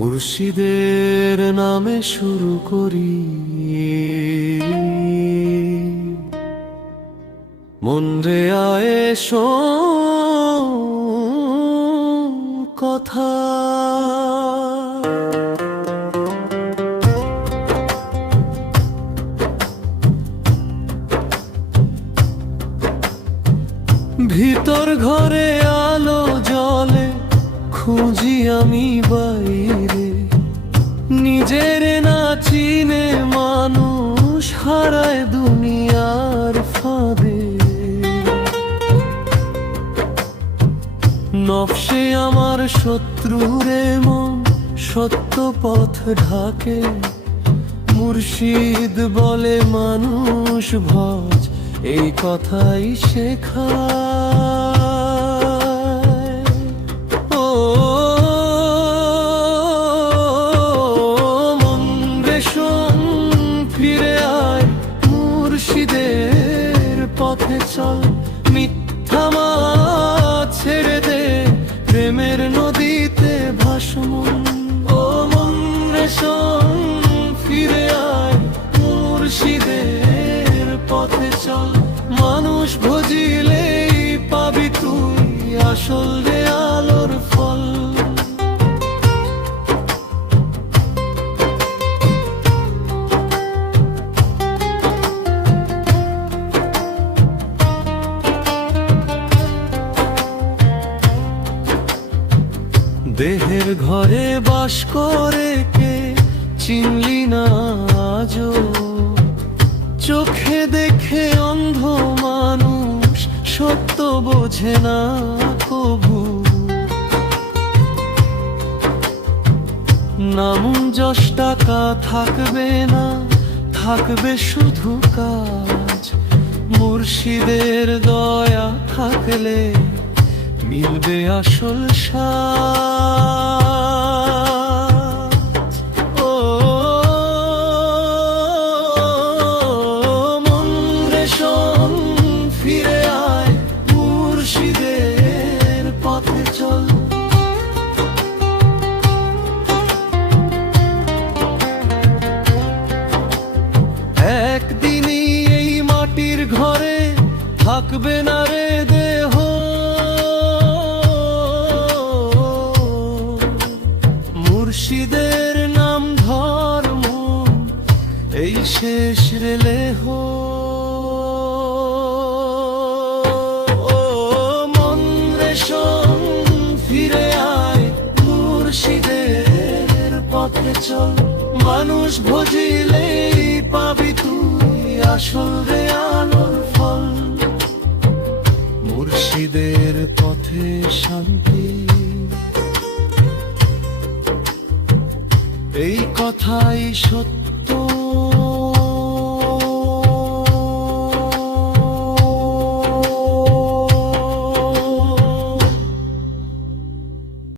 মুর্শিদের নামে শুরু করি, মন রে আয়ে শোন কথা। ভিতর ঘরে আলো জ্বলে, খুঁজি আমি বাইরে, নিজের না চিনে মানুষ হারায় দুনিয়ার ফাঁদে। নফসে আমার শত্রুরে মন সত্য পথ ঢাকে, মুর্শিদ বলে মানুষ ভজ এই কথাই শেখায়। ও মন রে শোন, ফিরে আয়, মুর্শিদের পথে চল, মিথ্যা মাছ ছেড়ে দে, প্রেমের নদীতে ভাসমন। ও মন রে শোন, ফিরে আয়, মুর্শিদের পথে চল, মানুষ ভজিলেই পাবি তুই আসল রে আলোর ফল। দেহের ঘরে বাস করে কে চিনলি না আজও, চোখে দেখে অন্ধ মানুষ সত্য বোঝে না কবু। নাম যশ টাকা থাকবে না, থাকবে শুধু কাজ, মুর্শিদের দয়া থাকলে মিলবে আসল সাজ। ও মন রে শোন, ফিরে আয়, মুর্শিদের পথে চল, একদিনই এই মাটির ঘরে থাকবে না রে দেহ, মুর্শিদের নাম ধর্ম এই শেষ রেলেহ। ও মন রে শোন, ফিরে আয়, মুর্শিদের পথে চল, মানুষ ভজিলেই পাবি তুই আসল রে আলোর ফল। মুর্শিদের পথে শান্তি, এই কথাই সত্য।